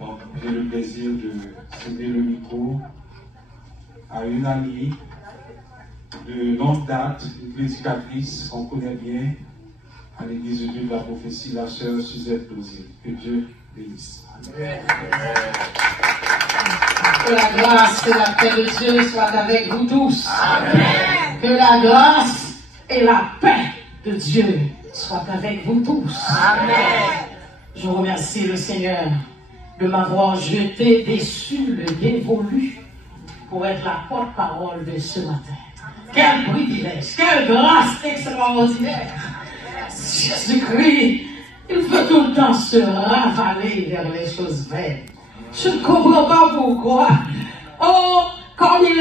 Donc, j'ai le plaisir de céder le micro à une amie de longue date, une prédicatrice qu'on connaît bien à l'église de Dieu de la prophétie, la sœur Suzette Dosier. Que Dieu bénisse. Amen. Que la grâce et la paix de Dieu soient avec vous tous. Amen. Que la grâce et la paix de Dieu soient avec vous tous. Amen. Je remercie le Seigneur de m'avoir jeté dessus le dévolu pour être la porte-parole de ce matin. Quel privilège, quelle grâce extraordinaire. Jésus-Christ, il veut tout le temps se ravaler vers les choses vaines. Je ne comprends pas pourquoi. Oh, comme il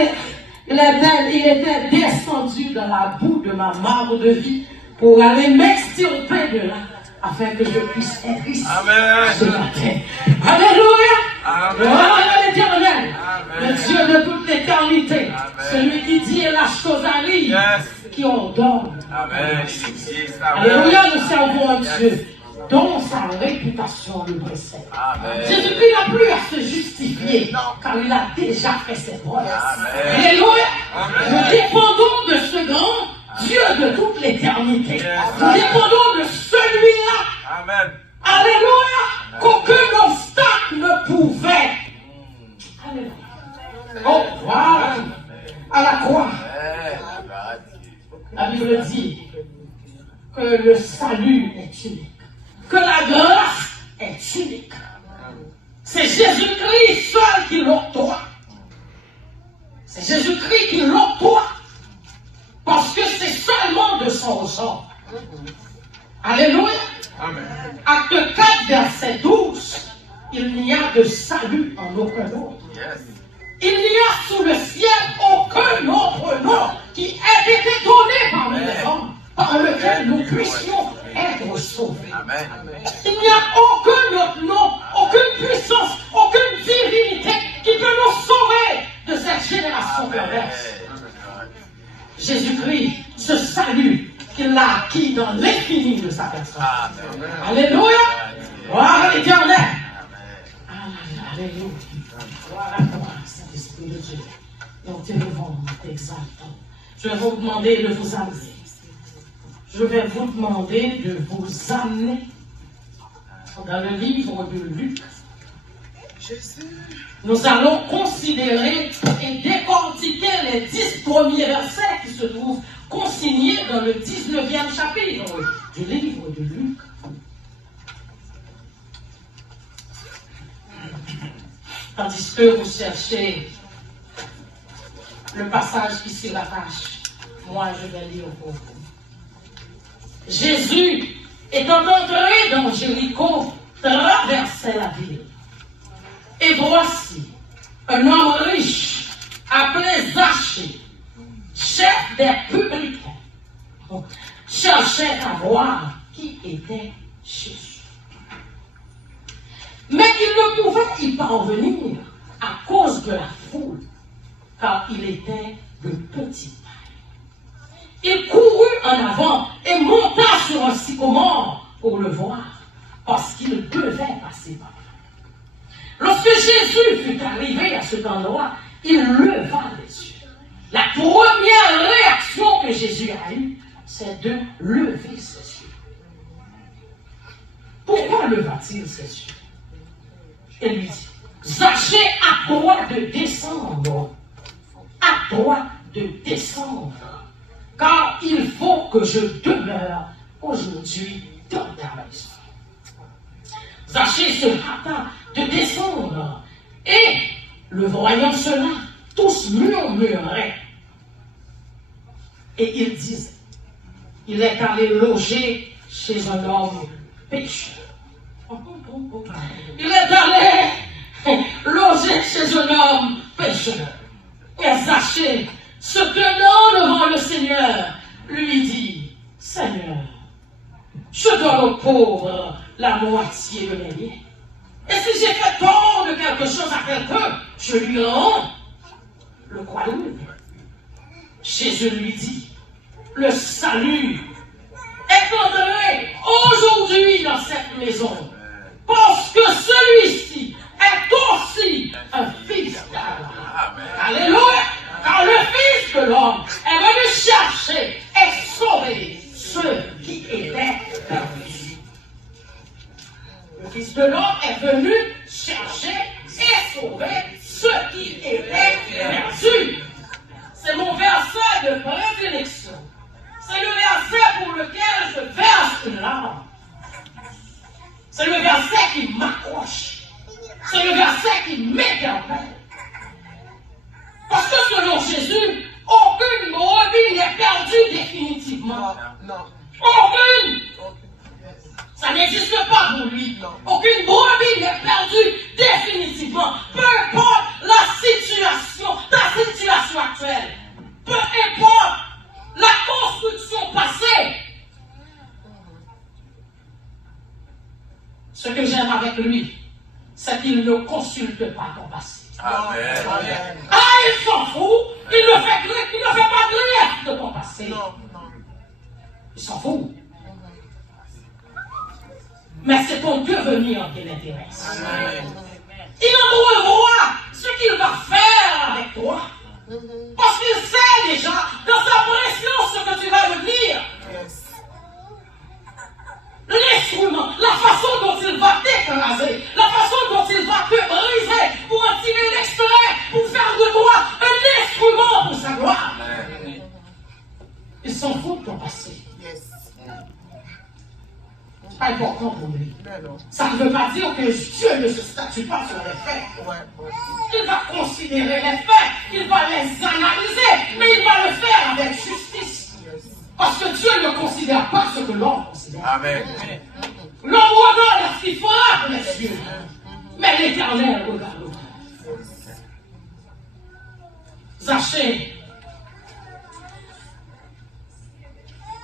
était descendu dans la boue de ma marbre de vie pour aller m'extirper de là, afin que je puisse être ici ce matin. Alléluia! Gloire à l'Éternel, le Dieu de toute l'éternité, celui qui dit et la chose arrive, qui ordonne. Amen. Alléluia, nous servons un Dieu dont sa réputation le précède. Jésus-Christ n'a plus à se justifier, car il a déjà fait ses preuves. Alléluia! Nous dépendons de ce grand Dieu de toute l'éternité. Nous dépendons de celui-là. Amen. Alléluia! Qu'aucun obstacle ne pouvait. Alléluia. Oh, voilà. À la croix. La Bible dit que le salut est unique. Que la grâce est unique. C'est Jésus-Christ seul qui l'octroie. C'est Jésus-Christ qui l'octroie. Parce que c'est seulement de son ressort. Alléluia. Amen. Acte 4, verset 12. Il n'y a de salut en aucun autre. Il n'y a sous le ciel aucun autre nom qui ait été donné parmi les hommes par lequel nous puissions être sauvés. Amen. Il n'y a aucun autre nom, aucune puissance, aucune divinité qui peut nous sauver de cette génération perverse. Jésus-Christ, ce salut qu'il a acquis dans l'infini de sa personne. Amen. Alléluia. Gloire à l'Éternel. Alléluia. Gloire à toi, Saint-Esprit de Dieu. Nous t'élevons, nous t'exaltons. Je vais vous demander de vous amener. Je vais vous demander de vous amener dans le livre de Luc. Nous allons considérer et décortiquer les 10 premiers versets qui se trouvent consignés dans le 19e chapitre du livre de Luc. Tandis que vous cherchez le passage qui s'y rattache, moi je vais lire pour vous. Jésus, étant entré dans Jéricho, traversait la ville. Et voici, un homme riche, appelé Zachée, chef des publicains, cherchait à voir qui était Jésus. Mais il ne pouvait y parvenir à cause de la foule, car il était de petite taille. Il courut en avant et monta sur un sycomore pour le voir, parce qu'il devait passer par là. Lorsque Jésus fut arrivé à cet endroit, il leva les yeux. La première réaction que Jésus a eue, c'est de lever ses yeux. Pourquoi leva-t-il ses yeux? Il lui dit, Zachée, à toi de descendre. À toi de descendre. Car il faut que je demeure aujourd'hui dans ta maison. Zachée se hâta de descendre. Et, le voyant cela, tous murmuraient. Et ils disaient, il est allé loger chez un homme pécheur. Il est allé loger chez un homme pécheur. Et Zachée, se tenant devant le Seigneur, lui dit, Seigneur, je donne aux pauvres la moitié de mes biens. Et si j'ai fait tort de quelque chose à quelqu'un, je lui rends le croyant. Jésus lui dit, le salut est entré aujourd'hui dans cette maison, parce que celui Le Fils de l'homme est venu chercher et sauver ceux qui étaient perdus. C'est mon verset de prédilection. C'est le verset pour lequel je verse une larme. C'est le verset qui m'accroche. C'est le verset qui m'éternelle. Parce que selon Jésus, aucune brebis n'est perdue définitivement. Non. Aucune. Ça n'existe pas pour lui. Aucune brebis n'est perdue définitivement. Peu importe la situation, ta situation actuelle. Peu importe la construction passée. Ce que j'aime avec lui, c'est qu'il ne consulte pas ton passé. Amen. Ah, il s'en fout. Il ne fait pas de grief de ton passé. Non. Il s'en fout. Mais c'est ton devenir qui l'intéresse. Il entrevoit ce qu'il va faire avec toi. Parce qu'il sait déjà, dans sa préscience, ce que tu vas devenir. L'instrument, la façon dont il va t'écraser, la façon dont il va te briser pour en tirer l'extrait, pour faire de toi un instrument pour sa gloire. Il s'en fout de ton passé. C'est pas important pour lui. Ça ne veut pas dire que Dieu ne se statue pas sur les faits. Il va considérer les faits, il va les analyser, mais il va le faire avec justice. Parce que Dieu ne considère pas ce que l'homme considère. Amen. L'homme regarde ce qu'il fera, messieurs. Mais l'Éternel regarde le cœur. Zachée.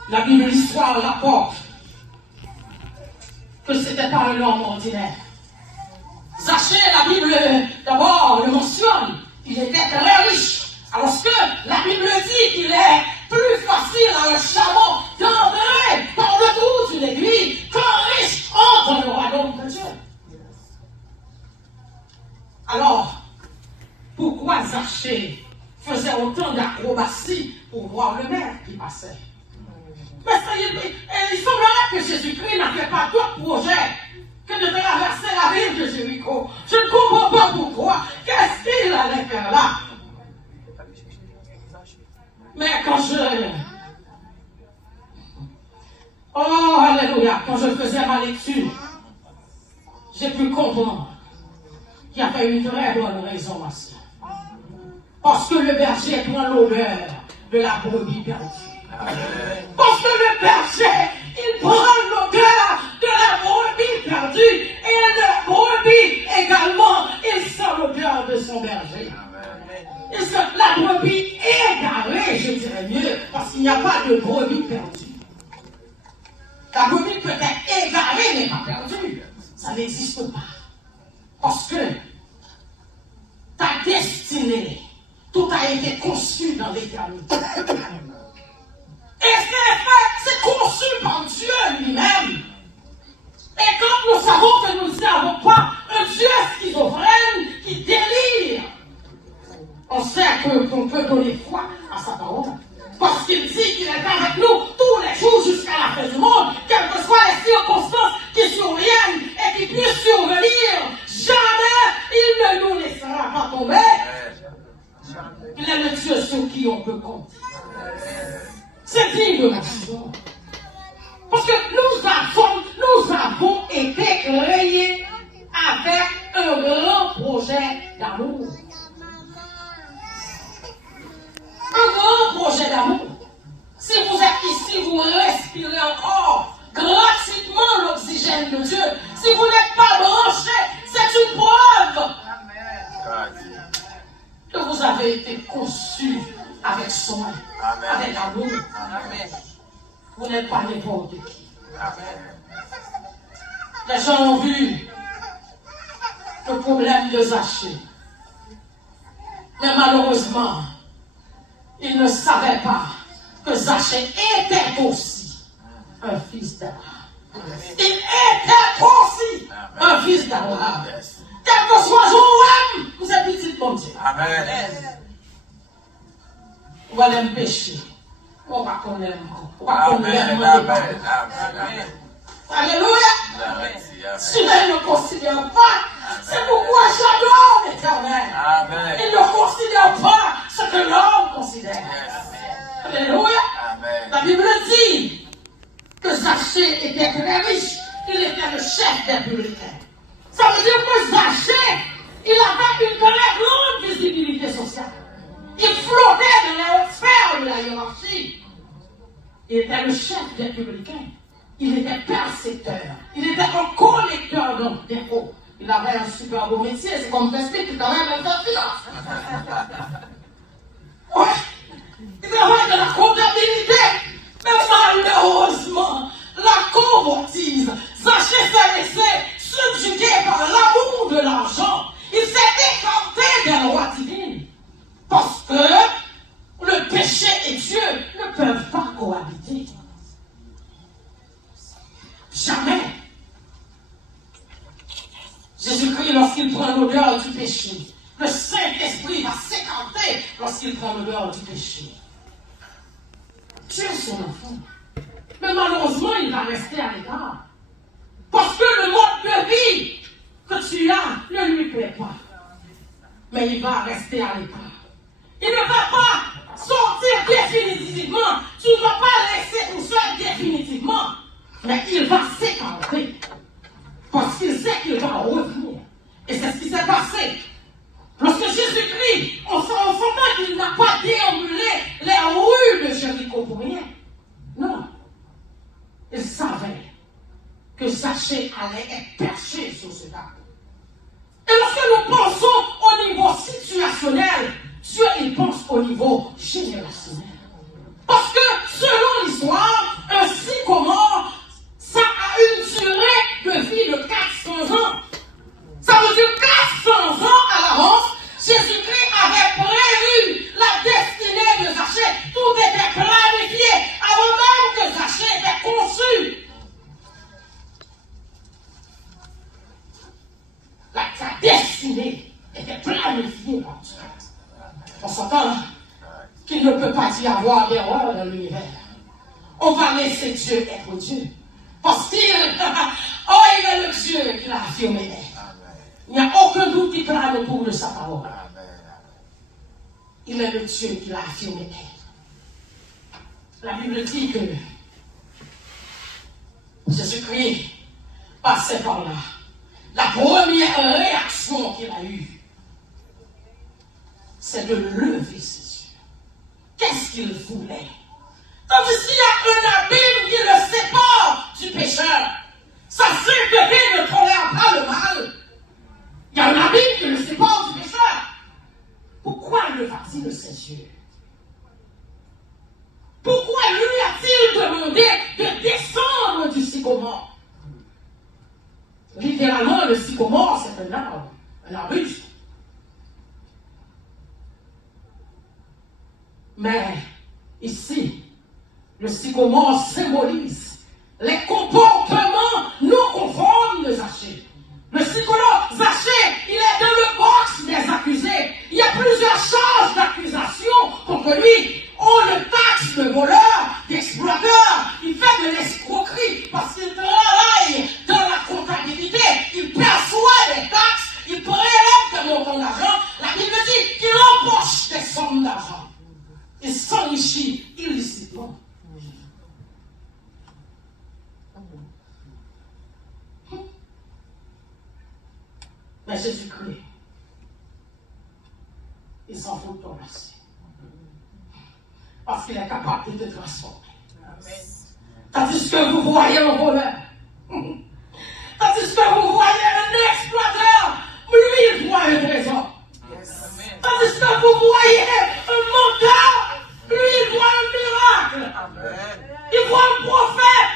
La Bible, l'histoire rapporte que c'était pas un homme ordinaire. Zachée, la Bible, d'abord, le mentionne. Il était très riche. Alors que la Bible dit qu'il est plus facile à un chameau d'entrer par le trou d'une aiguille qu'un riche entre dans le royaume de Dieu. Alors, pourquoi Zachée faisait autant d'acrobaties pour voir le maire qui passait? Mais il semblerait que Jésus-Christ n'avait pas d'autre projet que de traverser la ville de Jéricho. Je ne comprends pas pourquoi. Qu'est-ce qu'il allait faire là? Mais quand oh, alléluia, quand je faisais ma lecture, j'ai pu comprendre qu'il y avait une très bonne raison à ça. Parce que le berger prend l'odeur de la brebis perdue. Parce que le berger, il prend l'odeur de la brebis perdue. Et la brebis également, il sent l'odeur de son berger. La brebis égarée, je dirais mieux, parce qu'il n'y a pas de brebis perdue. La brebis peut être égarée, mais pas perdue. Ça n'existe pas. Parce que ta destinée, tout a été conçu dans l'éternité. Et c'est conçu par Dieu lui-même. Et quand nous savons que nous n'avons pas un Dieu schizophrène qui délire, on sait qu'on peut donner foi à sa parole. Parce qu'il dit qu'il est avec nous tous les jours jusqu'à la fin du monde, quelles que soient les circonstances qui surviennent et qui puissent survenir. Jamais il ne nous laissera pas tomber. Il est le Dieu sur qui on peut compter. C'est digne de mention. Parce que nous avons été créés avec un grand projet d'amour. Un grand projet d'amour. Si vous êtes ici, vous respirez encore gratuitement l'oxygène de Dieu. Si vous n'êtes pas branché, c'est une preuve que vous avez été conçus avec soin, avec amour. Vous n'êtes pas n'importe qui. Les gens ont vu le problème de Zachée. Mais malheureusement, ils ne savaient pas que Zachée était aussi un fils d'Abraham. Il était aussi un fils d'Abraham. Quel que soit Joël, vous êtes petit mon Dieu. Amen. On va les pécher. On va qu'on aime. On va qu'on aime. Alléluia. Si elle ne considère pas, c'est pourquoi j'adore l'Éternel. Il ne considère pas ce que l'homme considère. Alléluia. La Bible dit que Zachée était très riche. Il était le chef des publicains. Ça veut dire que Zachée, il avait une très grande visibilité sociale. Il flottait dans les hautes sphères de la hiérarchie. Il était le chef des publicains. Il était percepteur. Il était un collecteur d'impôts. Il avait un super beau métier. C'est comme t'explique, il travaille dans la finance. Ouais. Il travaille dans la comptabilité. Mais malheureusement, la convoitise, Zachée s'est laissé subjuguer par l'amour de l'argent. Il s'est écarté des lois divines. Parce que le péché et Dieu ne peuvent pas cohabiter. Jamais. Jésus-Christ, lorsqu'il prend l'odeur du péché, le Saint-Esprit va s'écarter lorsqu'il prend l'odeur du péché. Tu es son enfant. Mais malheureusement, il va rester à l'écart. Parce que le mode de vie que tu as ne lui plaît pas. Mais il va rester à l'écart. Il ne va pas sortir définitivement. Tu ne vas pas laisser tout seul définitivement. Mais il va s'écarter. Parce qu'il sait qu'il va revenir. Et c'est ce qui s'est passé. Lorsque Jésus-Christ, on s'entend qu'il n'a pas déambulé les rues de Jéricho pour rien. Non. Il savait que Zachée allait être perché sur ce table. Et lorsque nous pensons au niveau situationnel, Dieu, il pense au niveau générationnel. Parce que, selon l'histoire, un sycomore, ça a une durée de vie de 400 ans. Ça veut dire 400 ans à l'avance, Jésus-Christ avait prévu la destinée de Zachée. Tout était planifié avant même que Zachée était conçu. Sa destinée était planifiée par Dieu. On s'entend qu'il ne peut pas y avoir d'erreur dans l'univers. On va laisser Dieu être Dieu. Parce qu'il il est le Dieu qui l'a affirmé. Il n'y a aucun doute qui plane autour de sa parole. Il est le Dieu qui l'a affirmé. La Bible dit que Jésus-Christ passait par là. La première réaction qu'il a eue, c'est de lever ses yeux. Qu'est-ce qu'il voulait? Tandis qu'il y a un abîme qui le sépare du pécheur. Sa sainteté ne tolère pas le mal. Il y a un abîme qui le sépare du pécheur. Pourquoi leva-t-il ses yeux? Pourquoi lui a-t-il demandé de descendre du sycomore? Littéralement, le sycomore, c'est un arbre, un arbuste. Mais ici, le sycomore symbolise les comportements non conformes de Zachée. Le sycomore, Zachée, il est dans le box des accusés. Il y a plusieurs charges d'accusation contre lui. On le taxe de voleur, d'exploiteur. Il fait de l'escroquerie parce qu'il travaille dans la comptabilité. Il perçoit des taxes, il prélève des montants d'argent. La Bible dit qu'il empoche des sommes d'argent. Il s'enrichit illicitement. Mais Jésus-Christ, il s'en fout de ton merci. Parce qu'il est capable de te transformer. Tandis que vous voyez un voleur, tandis que vous voyez un exploiteur, lui il voit un trésor. Tandis que vous voyez un menteur, lui il voit un miracle. Il voit un prophète.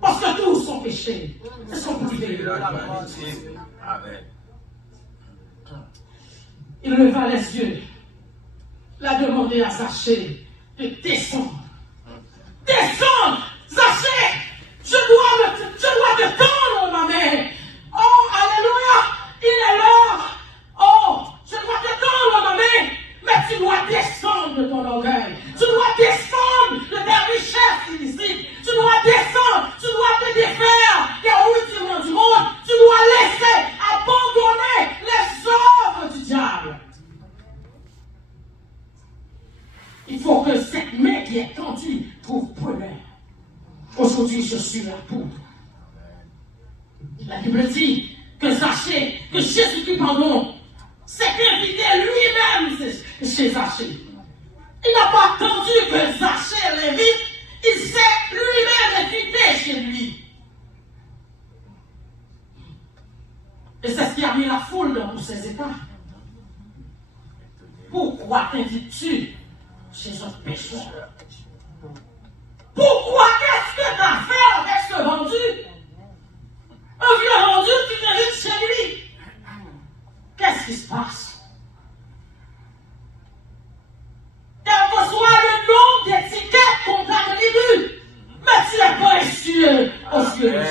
Parce que tous sont péchés. Ils sont privés de la grâce. Il leva les yeux. Il a demandé à Zachée de descendre. Descendre! Zachée! Je dois te tendre ma main. Oh, alléluia! Il est l'heure. Oh, je dois te tendre ma main. Mais tu dois descendre de ton orgueil. Tu dois descendre de tes richesses illicites. Tu dois descendre. Tu dois te défaire suis là pour toi. La Bible dit que Zachée, que Jésus-Christ, pardon, s'est invité lui-même chez Zachée. Il n'a pas attendu que Zachée l'invite, il s'est lui-même invité chez lui. Et c'est ce qui a mis la foule dans tous ces états. Pourquoi t'invites-tu chez un pécheur? Pourquoi? Qu'est-ce que tu as fait avec ce vendu? Un vieux vendu qui t'invite chez lui. Qu'est-ce qui se passe? Quel que soit le nombre d'étiquettes qu'on t'a début, mais tu n'es pas essueux aux yeux de Dieu.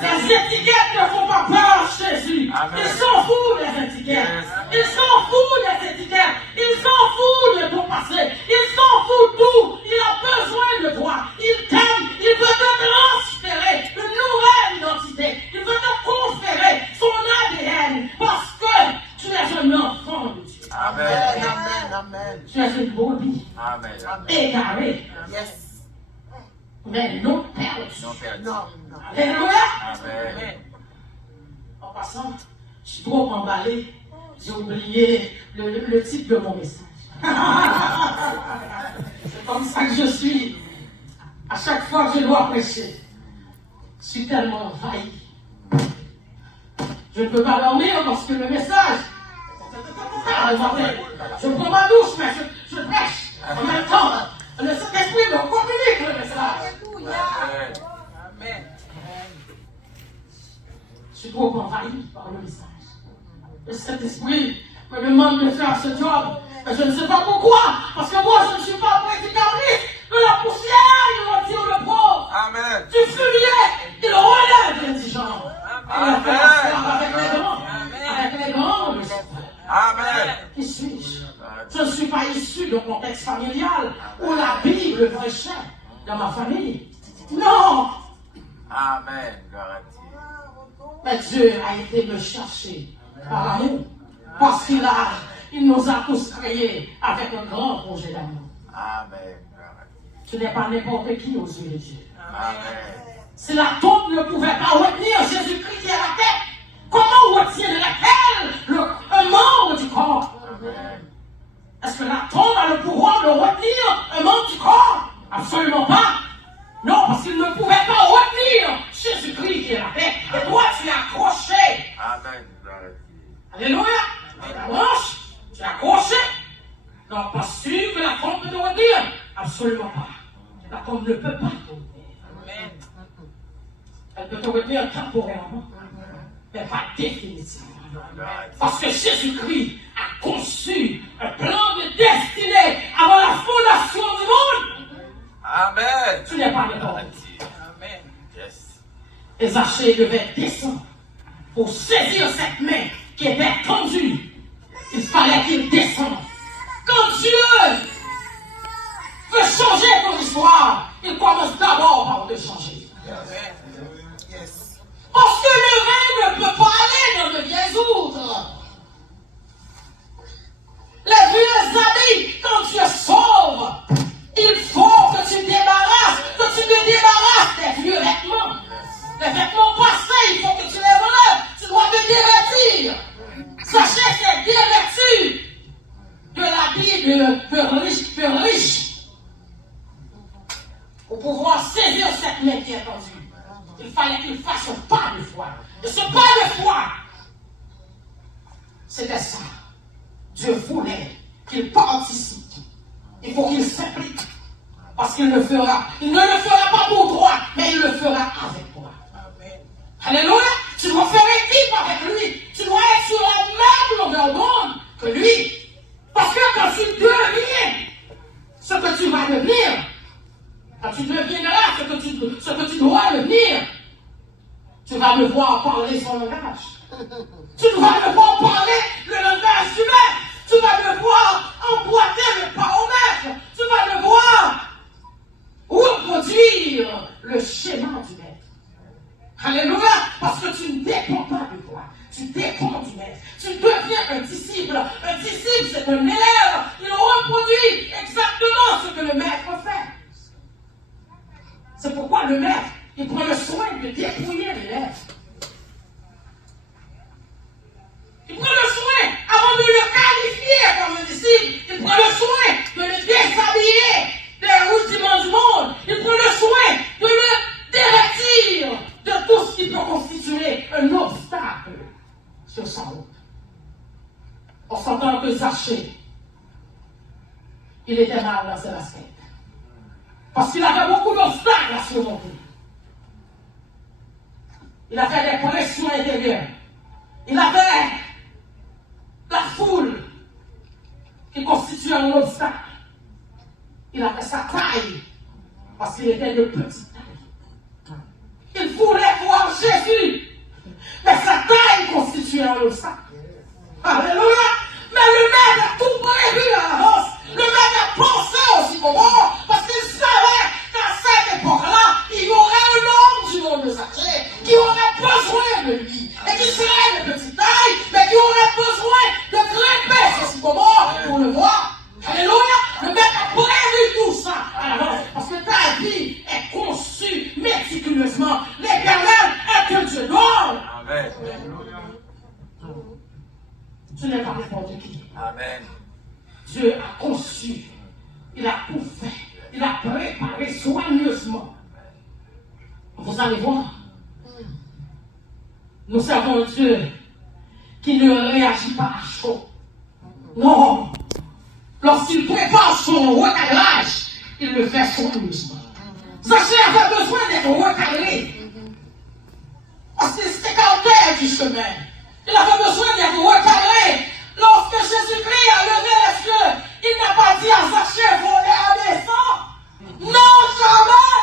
Les étiquettes ne font pas peur, Jésus. Ils s'en foutent des étiquettes. Ils s'en foutent des étiquettes. Ils s'en foutent de ton passé. Ils s'en foutent tout. Il a besoin de toi. Il t'aime. Il veut te transférer une nouvelle identité. Il veut te conférer son ADN parce que tu es un enfant de Dieu. Amen. Amen. Amen. Tu es une brebis égarée. Yes. Mais non perdu. Non. Alléluia. Amen. En passant, je suis trop emballé. J'ai oublié le titre de mon message. C'est comme ça que je suis. À chaque fois que je dois prêcher, je suis tellement envahi. Je ne peux pas dormir parce que le message. Je prends ma douche, mais je prêche. En même temps, le Saint-Esprit me communique le message. Amen. Je suis trop envahi par le message. Le Saint-Esprit me demande de faire ce job, mais je ne sais pas pourquoi. Parce que moi, je ne suis pas prédicatrice. De la poussière, il retire le pauvre. Amen. Du fumier, il relève l'indigent. Avec les grands. Avec les grands, le Seigneur. Amen. Qui suis-je? Je ne suis pas issu d'un contexte familial où la Bible prêchait dans ma famille. Non! Amen. Gloire à Dieu. Mais Dieu a été me chercher par amour. Parce qu'il nous a tous créés avec un grand projet d'amour. Amen. Gloire à Dieu. Tu n'es pas n'importe qui aux yeux de Dieu. Amen. Si la tombe ne pouvait pas retenir Jésus-Christ qui est la tête, comment retient-elle un membre du corps? Amen. Est-ce que la tombe a le pouvoir de retenir un membre du corps? Absolument pas. Non, parce qu'il ne pouvait pas retenir Jésus-Christ qui est la tête. Et toi, tu es accroché. Amen. Gloire à Dieu. Alléluia. La branche, tu es accroché. Donc, penses-tu que la tombe peut te retenir? Absolument pas. La tombe ne peut pas te retenir. Amen. Elle peut te retenir temporairement, mais pas définitivement. Gloire à Dieu. Parce que Jésus-Christ a conçu un plan de destinée avant la fondation du monde. Amen. Tu n'es pas Gloire à n'importe qui. Dieu. Amen. Yes. Et Zachée devait descendre pour saisir cette main qui était tendue. Il fallait qu'il descende. Quand Dieu veut changer ton histoire, il commence d'abord par te changer. Amen. Yes. Parce que le vin ne peut pas aller dans de vieilles outres. Les vieux habits, quand tu es sauve, il faut que tu te débarrasses des vieux vêtements. Les vêtements passés, il faut que tu les enlèves. Tu dois te dévêtir. Sachez c'est dévêtu de l'habit de riche. Pour pouvoir saisir cette main qui est tendue, il fallait qu'il fasse un pas de foi. Et ce pas de foi, c'était ça. Dieu voulait qu'il participe. Il faut qu'il s'implique. Parce qu'il ne le fera pas pour toi, mais il le fera avec toi. Amen. Alléluia. Tu dois faire équipe avec lui. Tu dois être sur la même longueur d'onde que lui. Parce que quand tu deviens ce que tu vas devenir, quand tu deviendras ce que tu dois devenir, tu vas devoir parler son langage. Tu vas devoir parler le langage humain. Tu vas devoir emboîter le paramètre. Tu vas devoir reproduire le schéma du maître. Alléluia. Parce que tu ne dépends pas de toi. Tu dépends du maître. Tu deviens un disciple. Un disciple, c'est un élève. Il reproduit exactement ce que le maître fait. C'est pourquoi le maître, il de dépouiller les lèvres. Il prend le soin, avant de le qualifier comme un disciple, il prend le soin de le déshabiller des rudiments du monde. Il prend le soin de le dévêtir de tout ce qui peut constituer un obstacle sur sa route. On s'entend que Zachée, il était mal dans ses baskets. Parce qu'il avait beaucoup d'obstacles à surmonter. Il avait des pressions intérieures. Il avait la foule qui constituait un obstacle. Il avait sa taille parce qu'il était de petite taille. Il voulait voir Jésus, mais sa taille constituait un obstacle. Alléluia! Mais le maître a tout prévu à l'avance. Le maître a pensé aussi comment, parce qu'il savait qu'à cette époque-là, il y aurait un homme du nom de Zachée qui aurait besoin de lui et qui serait de petite taille, mais qui aurait besoin de grimper ceci comment pour le voir. Alléluia! Le maître a prévu tout ça à l'avance parce que ta vie est conçue méticuleusement. L'Éternel est un Dieu d'ordre. Amen. Tu n'es pas n'importe qui. Amen. Dieu a conçu, il a tout fait, il a préparé soigneusement. Vous allez voir, nous servons un Dieu qui ne réagit pas à chaud. Non, lorsqu'il prépare son recadrage, il le fait soigneusement. Zachée avait besoin d'être recadré parce qu'il s'écartait du chemin. Il avait besoin d'être recadré. Lorsque Jésus-Christ a levé les yeux, il n'a pas dit à Zachée, voler à descendre. Non, jamais.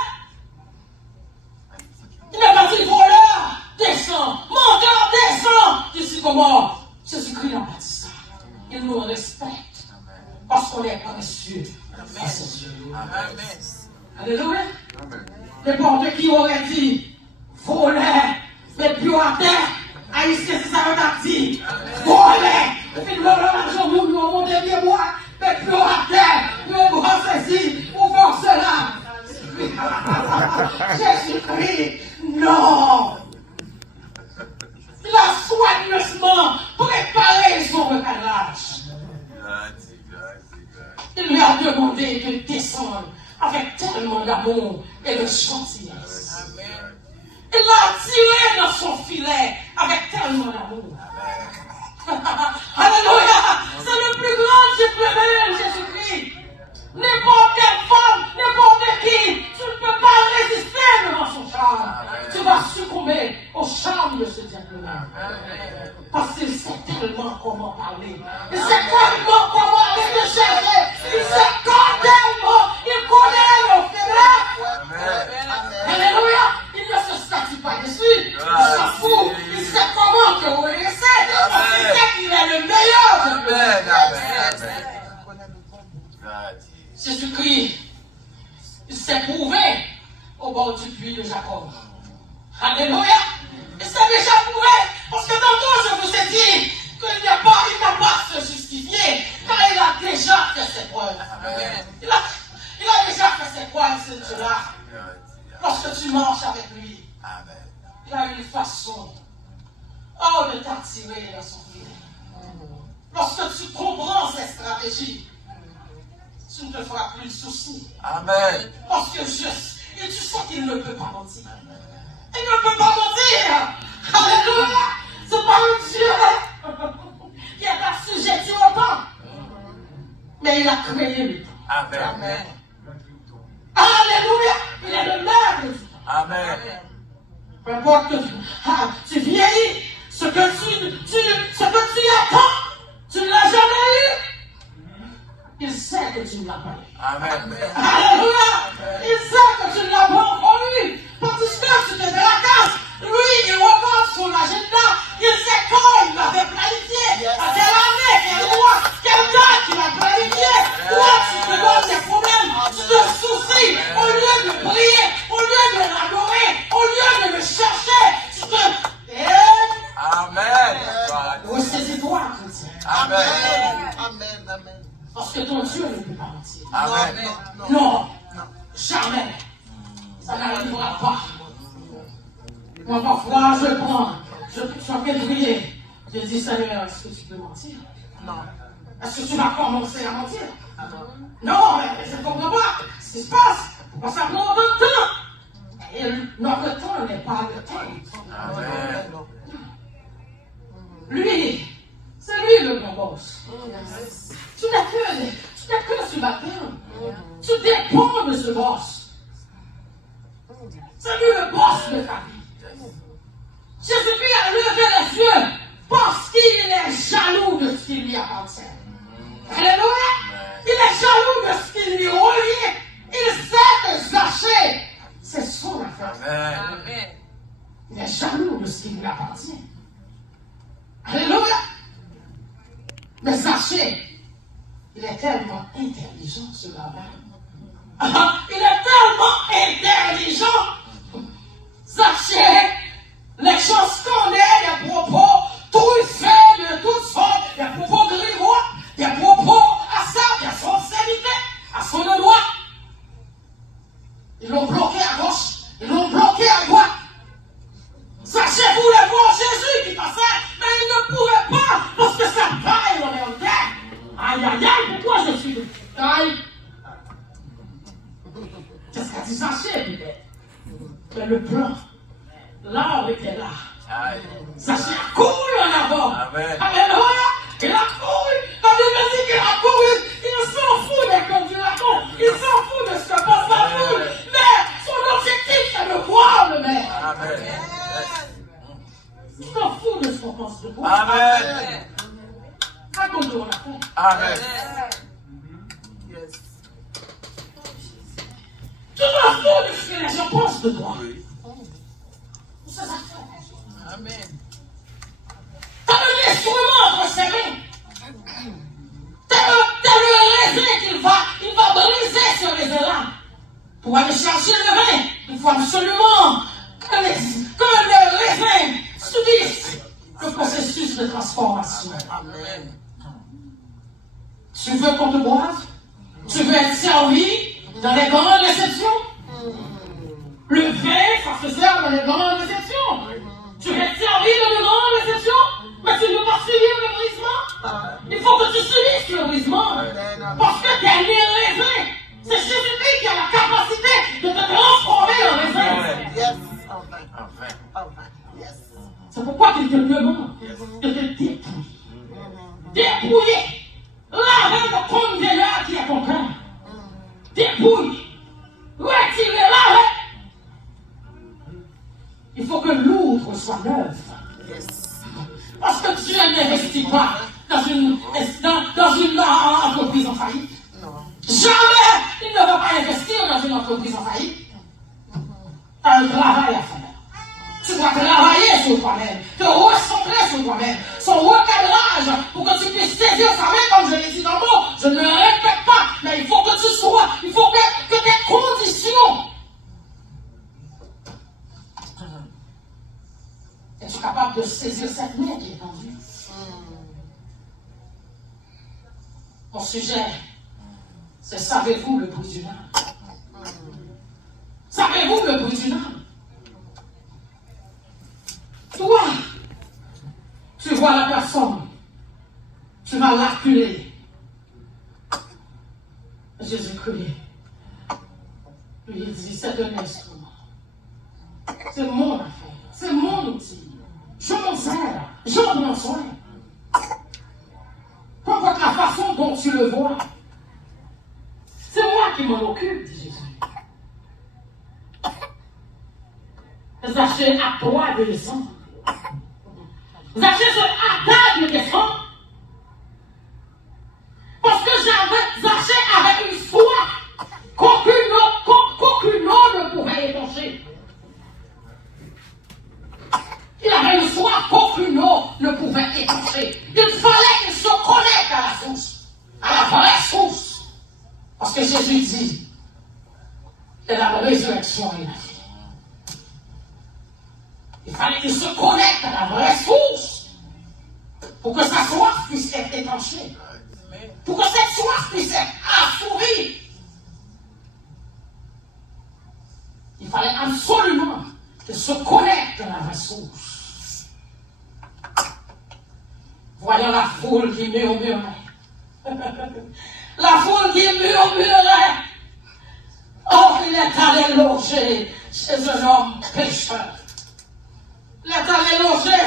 Il n'a pas dit, voleur, descends. Menteur, descends. Je suis comment? Jésus-Christ n'a pas dit ça. Il nous respecte parce qu'on est précieux à ses yeux. Alléluia. N'importe qui aurait dit, voleur, mais plus à terre. Haïtien, c'est ça qu'on a dit. Volé. Et puis, l'argent, nous monte bien moi. Mais plus à terre. Nous bras ceci. Ou voir cela. Jésus-Christ. Non. Il a soigneusement préparé son recadrage. Il lui a demandé de descendre avec tellement d'amour et de gentillesse. Il l'a tiré dans son filet avec tellement d'amour. Alléluia! C'est le plus grand gentleman, Jésus-Christ. N'importe quelle femme, n'importe qui, tu ne peux pas résister devant son charme. Tu vas succomber au charme de ce gentleman. Parce qu'il sait tellement comment parler. Il sait tellement comment aller le chercher. Il sait tellement, il connaît nos faiblesses. Alléluia! Il ne se statue pas dessus. Il s'en fout. Il sait comment te redresser. Parce qu'il sait qu'il est le meilleur de Jésus-Christ, il s'est prouvé au bord du puits de Jacob. Alléluia! Il s'est déjà prouvé. Parce que tantôt je vous ai dit qu'il n'a pas à se justifier. Car il a déjà fait ses preuves. Il a déjà fait ses preuves, ce Dieu-là. Lorsque tu marches avec lui, il a une façon de t'attirer dans son filet. Lorsque tu comprends ses stratégies, tu ne te feras plus de soucis. Amen. Parce que tu sais qu'il ne peut pas mentir. Il ne peut pas mentir. Alléluia. C'est pas un Dieu qui est assujetti au temps. Mais il a créé le temps. Amen. Alléluia. Il est le maître du temps. Amen. Peu importe que tu vieillis, ce que tu attends, tu ne l'as jamais eu. Il sait que tu ne l'as pas eu. Amen. Alléluia. Il sait que tu ne l'as pas encore eu. Parce que tu te délacases. Lui, il regarde son agenda. Il sait quand il m'avait planifié. À quelle année, quel mois, quelle date il a planifié. Toi, tu te donnes des problèmes. Tu te soucies. Au lieu de prier, au lieu de l'adorer, au lieu de le chercher, tu te... Amen. Ressaisis-toi, chrétien. Amen. Amen. Amen. Parce que ton Dieu ne peut pas mentir. Amen. Non, jamais. Ça n'arrivera pas. Moi, parfois, je suis en train de prier. Je dis, Seigneur, est-ce que tu peux mentir? Non. Est-ce que tu vas commencer à mentir? Non, mais je ne comprends pas ce qui se passe. Pourquoi ça prend autant de temps? Et notre temps n'est pas le temps. Amen. Lui, c'est lui le grand boss. Tu n'es que ce matin. Tu dépends de ce boss. C'est lui le boss de ta vie. Jésus-Christ a levé les yeux parce qu'il est jaloux de ce qui lui appartient. Alléluia. Il est jaloux de ce qui lui revient. Il sait que Zachée, c'est son affaire. Amen. Il est jaloux de ce qui lui appartient. Alléluia. Mais Zachée, il est tellement intelligent, ce là-bas. Il est tellement intelligent. Zachée, les choses qu'on est, des propos truffés de toutes sortes, des propos grivois, des propos à ça, des sincérité, à son endroit. Ils l'ont bloqué à gauche, ils l'ont bloqué à droite. Zachée voulait voir Jésus qui passait, mais il ne pouvait pas parce que sa taille en est en terre. Aïe, aïe, aïe, pourquoi je suis de taille? C'est ce qu'a dit Zachée, peut-être. Mais le plan, l'arbre était là. Zachée a couru en avant. Amen. Alléluia. Il a couru. La Bible dit qu'il a couru. Il s'en fout des condulatons. Il s'en fout de ce que passe la foule. Mais son objectif, c'est de voir le maire. Amen. Il s'en fout de ce qu'on pense de vous. Amen. Raconte-nous la fin. Amen. Tu t'en fous de ce que les gens pensent de toi. C'est ça. Amen. T'as un instrument entre ses mains. T'as le raisin qu'il va briser sur les élans. Pour aller chercher le vin, il faut absolument que le raisin subisse le processus de transformation. Amen. Tu veux qu'on te boive? Tu veux être servi dans les grandes réceptions? Le vin, ça se sert dans les grandes réceptions. Tu veux être servi dans les grandes réceptions, mais tu ne veux pas subir le brisement. Il faut que tu subisses le brisement. Parce que dernier raisin, c'est Jésus-Christ qui a la capacité de te transformer en raisin. Yes. Amen. Yes. C'est pourquoi il te demande de te dépouiller. Dépouiller. Laver le conteneur qui est ton cœur. Dépouiller. Retirer, laver. Il faut que l'outre soit neuve. Parce que Dieu n'investit pas dans une entreprise en faillite. Jamais il ne va pas investir dans une entreprise en faillite. Tu as un travail à faire. Tu dois travailler sur toi-même, te recentrer sur toi-même, son recadrage pour que tu puisses saisir sa main, comme je l'ai dit dans le mot. Je ne le répète pas, mais il faut que tu sois, il faut que tes conditions. Es-tu capable de saisir cette main qui est tendue? Mon sujet, c'est savez-vous le bruit d'une âme? Savez-vous le bruit d'une âme? Toi, tu vois la personne, tu vas l'acculer. Jésus-Christ, lui il dit, c'est un instrument. C'est mon affaire, c'est mon outil. Je m'en sers, je m'en soin. Peu importe la façon dont tu le vois, c'est moi qui m'en occupe, dit Jésus. Zachée, à toi de descendre. Zachée se hâta de descendre. Parce que Zachée avait une foi qu'aucune eau ne pouvait étancher. Il avait une foi qu'aucune eau ne pouvait étancher. Il fallait qu'il se connecte à la source, à la vraie source. Parce que Jésus dit que la résurrection est la vie. Il fallait qu'il se connecte à la vraie source pour que sa soif puisse être étanchée. Pour que cette soif puisse être assouvie. Il fallait absolument que se connecte à la vraie source. Voyant la foule qui murmurait. La foule qui murmurait. Oh, il est allé loger chez un homme pécheur. Il est allé loger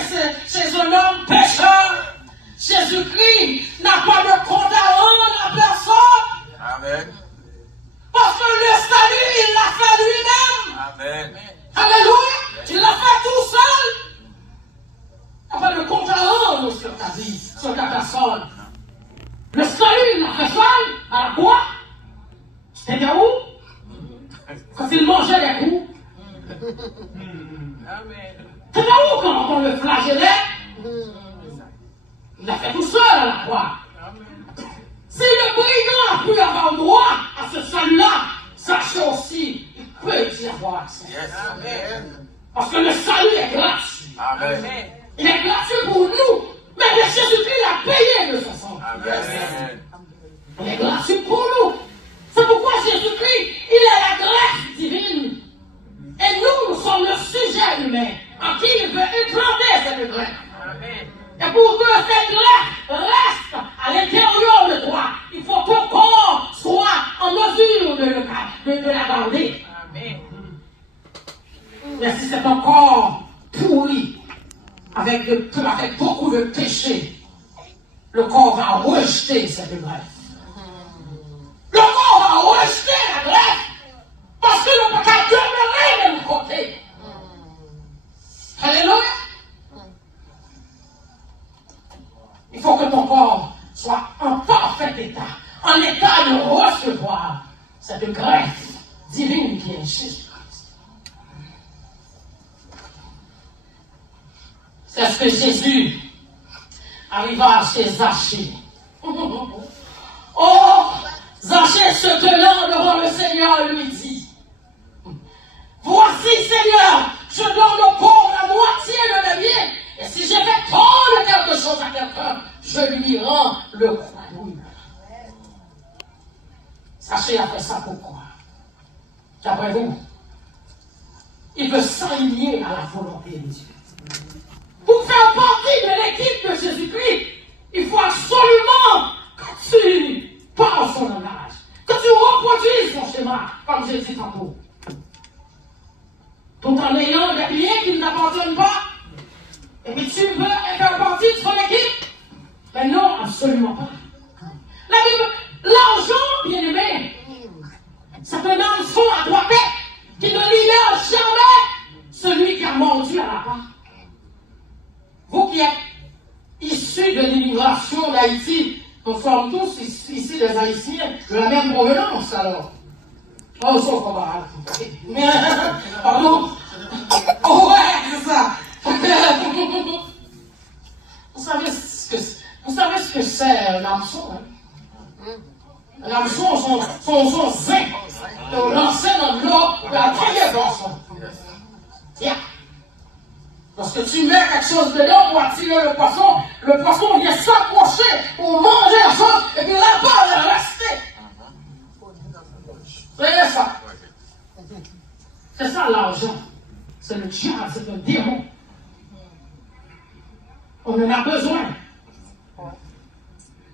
chez un homme pécheur. Jésus-Christ n'a pas de compte à rendre à personne. Amen. Parce que le salut, il l'a fait lui-même. Amen. Alléluia. Il l'a fait tout seul. Il n'y a pas de compte à rendre sur ta vie, sur ta personne. Le salut, il l'a fait seul. À la croix. C'était où? Quand il mangeait les coups. Amen. C'était où quand on le flagellait? Il l'a fait tout seul à la croix. Si le brigand a pu avoir droit à ce salut-là, sachez aussi, il peut y avoir accès. Yes. Amen. Parce que le salut est gratuit. Amen. Il est gratuit pour nous. Mais Jésus-Christ l'a payé de ce sang. Amen. Il est gratuit pour nous. C'est pourquoi Jésus-Christ, il est la grâce divine. Et nous sommes le sujet humain en qui il veut implanter cette grâce. Amen. Et pour que cette grâce reste à l'intérieur de toi, il faut que ton corps soit en mesure de la garder. Amen. Mais si c'est un corps pourri, avec beaucoup de péché, le corps va rejeter cette grâce. Le corps va rejeter la grâce parce qu'il ne peut pas demeurer de l'autre côté. Alléluia. Il faut que ton corps soit en parfait état, en état de recevoir cette grâce divine qui est Jésus-Christ. C'est ce que Jésus arriva chez Zachée. Oh, Zachée se tenant devant le Seigneur lui dit, voici Seigneur, je donne aux pauvres la moitié de mes biens, et si j'ai fait trop de quelque chose à quelqu'un, je lui rends le quadruple. Zachée a fait ça pourquoi? D'après vous, il veut s'aligner à la volonté de Dieu. Pour faire partie de l'équipe de Jésus-Christ, il faut absolument que tu parles son langage, que tu reproduises son schéma, comme j'ai dit tantôt. Tout en ayant des biens qui ne t'appartiennent pas, et puis tu veux faire partie de son équipe? Mais non, absolument pas. La Bible, l'argent, bien aimé, c'est un hameçon à trois têtes qui ne libère jamais celui qui a mordu à la part. Vous qui êtes issus de l'immigration d'Haïti, nous sommes tous ici des Haïtiens de la même provenance alors. Oh, sauf qu'on va. Pardon? Oh, ouais, c'est ça. Vous savez ce que c'est un hameçon, hein? Un hameçon, son zinc, lancé dans l'eau, la première poisson. Tiens. Lorsque tu mets quelque chose dedans pour attirer le poisson vient s'approcher pour manger la chose, et puis là-bas, il est resté. C'est ça. C'est ça l'argent. C'est le diable, c'est un démon. On en a besoin.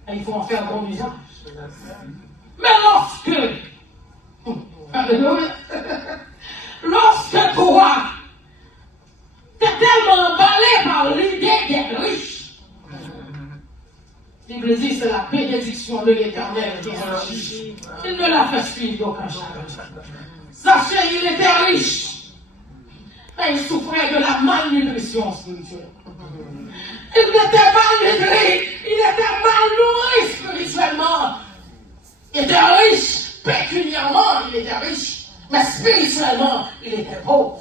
Et il faut en faire bon usage. Mais lorsque toi, t'es tellement emballé par l'idée d'être riche, l'Bible dit c'est la bénédiction de l'Éternel qui est riche. Il ne l'a fait suivre d'aucun chagrin. Sachez, il était riche, mais il souffrait de la malnutrition spirituelle. Il était malnutri, il était mal nourri spirituellement. Il était riche, pécuniairement, il était riche, mais spirituellement, il était pauvre.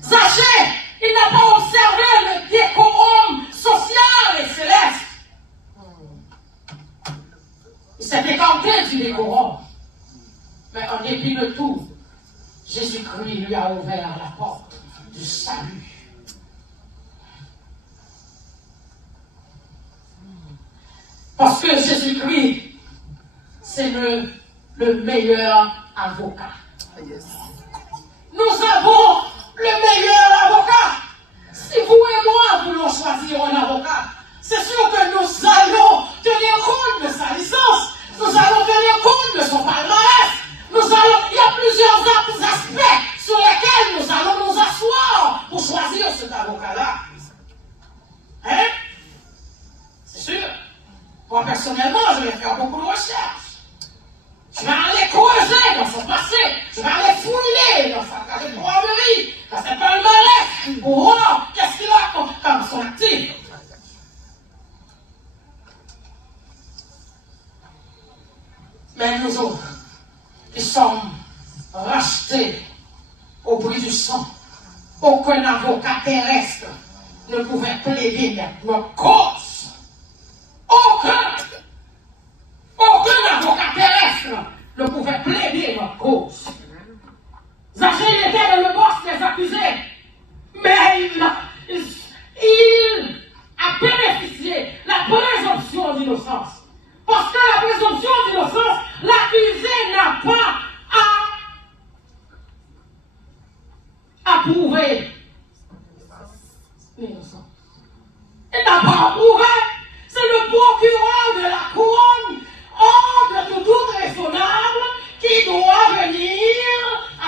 Sachez, il n'a pas observé le décorum social et céleste. Il s'est écarté du décorum. Mais en dépit de tout, Jésus-Christ lui a ouvert la porte du salut. Parce que Jésus-Christ, c'est le meilleur avocat. Nous nous avons le meilleur avocat. Si vous et moi voulons choisir un avocat, c'est sûr que nous allons tenir compte de sa licence, nous allons tenir compte de son palmarès, il y a plusieurs aspects sur lesquels nous allons nous asseoir pour choisir cet avocat-là. Hein? C'est sûr. Moi, personnellement, je vais faire beaucoup de recherches. Je vais aller creuser dans son passé. Je vais aller fouiller dans sa trajectoire de vie, dans ses palmarès, pour voir qu'est-ce qu'il a comme son actif. Mais nous autres, qui sommes rachetés au prix du sang, aucun avocat terrestre ne pouvait plaider notre cause. Aucun avocat terrestre ne pouvait plaider notre cause. Zachée était dans le boss des accusés, mais il a bénéficié de la présomption d'innocence. Parce que la présomption d'innocence, l'accusé n'a pas à prouver l'innocence. Il n'a pas à prouver. C'est le procureur de la couronne, hors de tout doute raisonnable, qui doit venir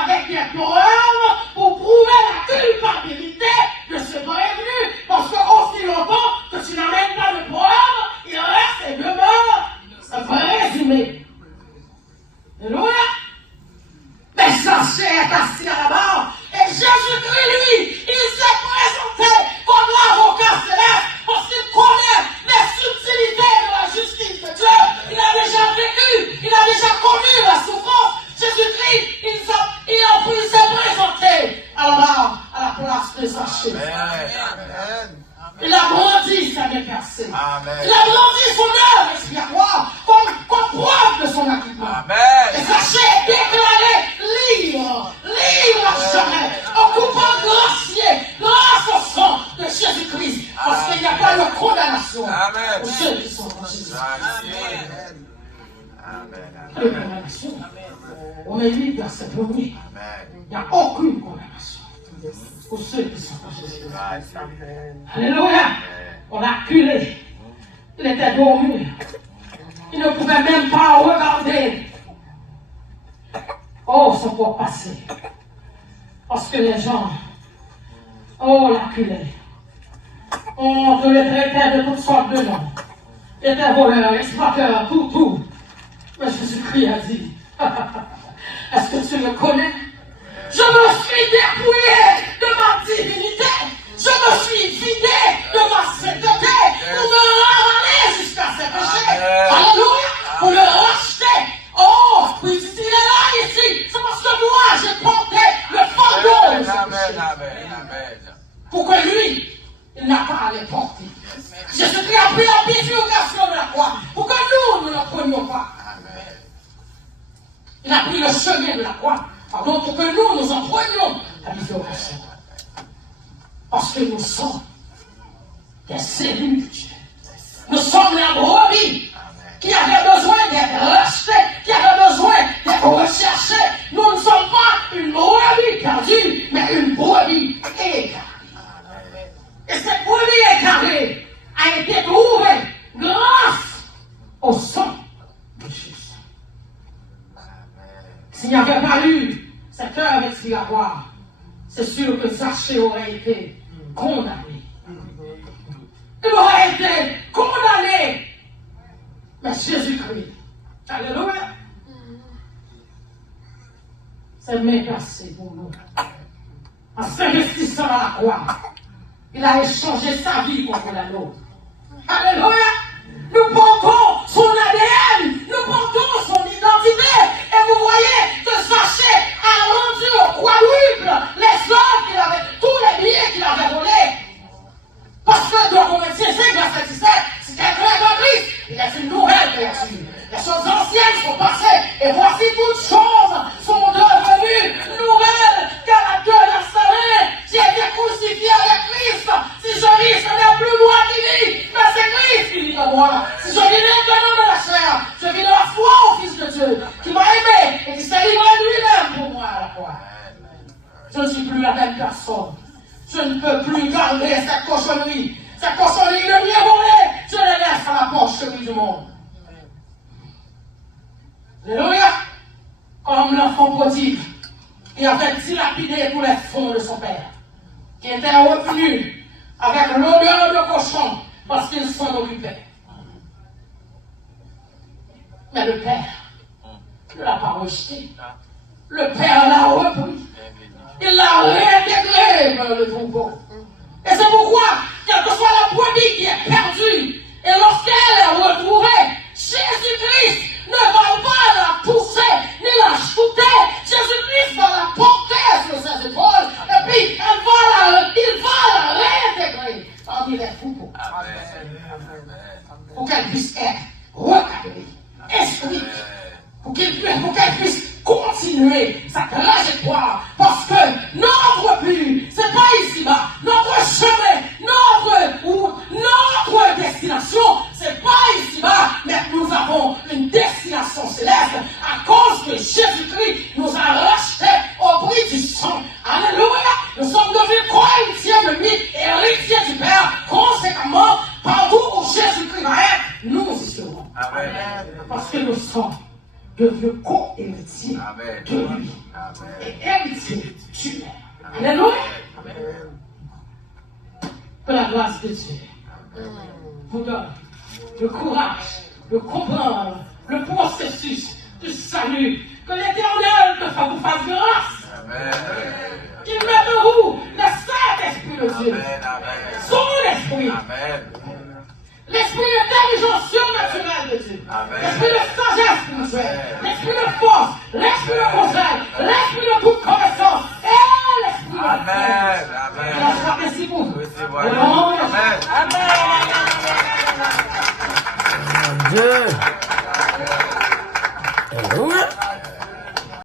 avec des preuves pour prouver la culpabilité de ce prévenu. Parce que aussi longtemps que tu n'amènes pas de preuves, il reste et demeure un présumé. Alléluia. Mais Zachée est assis à la barre. Et Jésus-Christ, lui, il s'est présenté comme l'avocat céleste parce qu'il connaît les subtilités de la justice de Dieu. Il a déjà vécu, il a déjà connu la souffrance. Jésus-Christ, il s'est présenté à la barre, à la place de Zachée. Amen. Il a brandi sa dépercée. Il a Amen. brandi son œuvre expiatoire comme preuve de son acquittement. Et Amen. Zachée est déclaré libre à jamais, en coupant gracié grâce au sang de Jésus-Christ. Parce qu'il n'y a pas de condamnation Amen. pour ceux qui sont en Jésus. Amen. Pas de condamnation. On est libre verset 1er. Amen. Il n'y a aucune condamnation pour ceux qui sont en Jésus. Alléluia. On l'a acculé. Il était dormi. Il ne pouvait même pas regarder. Oh, son corps passé. Parce que les gens, l'acculé. On te le traitait de toutes sortes de noms. Il était voleur, exploiteur, tout. Mais Jésus-Christ a dit, est-ce que tu le connais? Je me suis dépouillé de ma divinité. Je me suis vidé de ma sainteté pour me ramener jusqu'à ses péchés. Alléluia. Pour le racheter. Oh, oui, il est là ici. C'est parce que moi, j'ai porté le fardeau de ses péchés. Amen. Pour que lui, il n'a pas à les porter. Jésus-Christ a pris la bifurcation de la croix. Pour que nous ne la prenions pas. Il a pris le chemin de la croix. Pardon, pour que nous en prenions la bifurcation. Parce que nous sommes des cellules de Dieu. Nous sommes la brebis qui avait besoin d'être rachetée, qui avait besoin d'être recherchée. Nous ne sommes pas une brebis perdue, mais une brebis égarée. Et cette brebis égarée a été trouvée grâce au sang de Jésus. S'il n'y avait pas eu cette œuvre expiratoire, c'est sûr que Zachée aurait été condamné. Il aurait été condamné. Mais Jésus-Christ, alléluia, c'est main placée pour nous. En s'investissant à la croix, il a échangé sa vie contre la nôtre. Alléluia. Nous portons son ADN, nous portons son identité. Et vous voyez que Zachée a rendu au quadruple les œuvres qu'il avait, tous les billets qu'il avait volés. Parce que dans Corinthiens 5, verset 17, si quelqu'un est en Christ, il est une nouvelle créature. Les choses anciennes sont passées, et voici toutes choses sont devenues nouvelles. Car la Dieu la savait, j'ai été crucifié avec Christ. Si je vis, ce n'est plus moi qui vis, mais c'est Christ qui vit en moi. Si je vis maintenant de la chair, je vis de la foi au Fils de Dieu, qui m'a aimé et qui s'est livré lui-même pour moi à la croix. Je ne cochonneries. Ces cochonneries de mieux voler, je les laisse à la porcherie du monde. Alléluia. Comme l'enfant prodigue, qui avait dilapidé tous les fonds de son père, qui était revenu avec l'odeur de cochon parce qu'il s'en occupait. Mais le père ne l'a pas rejeté. Le père l'a repris. Il l'a réintégré dans le troupeau. Et c'est pourquoi, quelle que soit la brebis qui est perdue, et lorsqu'elle est retrouvée, Jésus-Christ ne va pas la pousser ni la shooter. Jésus-Christ va la porter sur ses épaules et puis il va la réintégrer parmi les troupeaux. Pour qu'elle puisse être recadrée, instruite, pour qu'elle puisse continuer sa trajectoire. Parce que notre but, c'est pas ici-bas. Notre chemin, notre destination, c'est pas ici-bas. Mais nous avons une destination céleste à cause que Jésus-Christ nous a rachetés au prix du sang. Alléluia. Nous sommes devenus co-héritiers de lui et héritiers du Père. Conséquemment, partout où Jésus-Christ va être, nous y serons. Amen. Parce que nous sommes devenus co-héritiers de lui et héritiers du Père. Alléluia. Que la grâce de Dieu vous donne le courage de comprendre le processus du salut. Que l'Éternel vous fasse grâce. Qu'il mette de vous le Saint-Esprit de Dieu. Son esprit. L'esprit d'intelligence surnaturelle de Dieu. L'esprit de sagesse spirituelle. L'esprit de force. L'esprit de conseil. L'esprit de toute connaissance. Et l'esprit de Amen. Merci pour vous. Amen. Dieu.